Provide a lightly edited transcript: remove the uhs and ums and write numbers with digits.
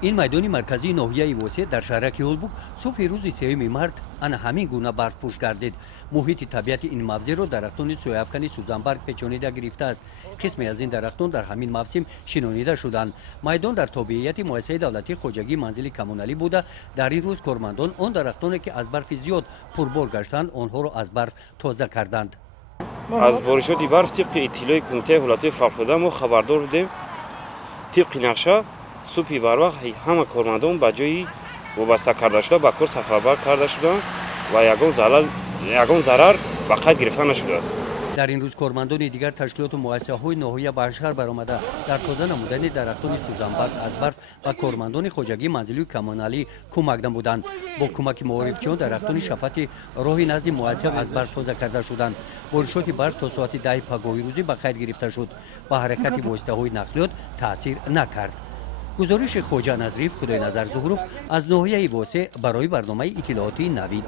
این میدان مرکزی ناحیه واسه در شهرک هولبوک صبح روز 3 مارس آن همین گونه برف پوش گردید. محیط طبیعت این موضع را درختان سویافکنی سوزنبرگ پیچانیده گرفته است. قسمی از این درختان در همین موسم شنونیده شدند. میدان در تابعیت مؤسسه دولتی خواجگی منزل کمونالی بوده. در این روز کارمندان آن درختانی که از برف زیاد پربار گشتند آنها را از برف تازه کردند. از بارشات برف طبق اطلاع کمیته حالات فوق‌العاده ما خبردار بودیم. طبق نقشه صبح بر وقت همه کارمندان به جای وابسته کرده شده به کار سفربر کرده شدند و یگان ضرر به قید گرفته نشده است. در این روز کارمندان دیگر تشکیلات و مؤسسه‌های ناحیه به شهر برآمده در تازه نمودن درختان سوزنبرگ از برف و کارمندان خواجگی منزلی کمونالی کمک نمودند. با کمک معارفچیان درختان شفت راهی نزد مؤسسه از برف تازه کرده شدند. بارشات برف تا ساعت 10 پگاهی روزی به قید گرفته شد و حرکت واسطه‌های نقلیات تاثیر نکرد. گزارش خواجه نظریف خدای نظر ظهروف از ناحیه واسه برای برنامه اطلاعاتی نوید.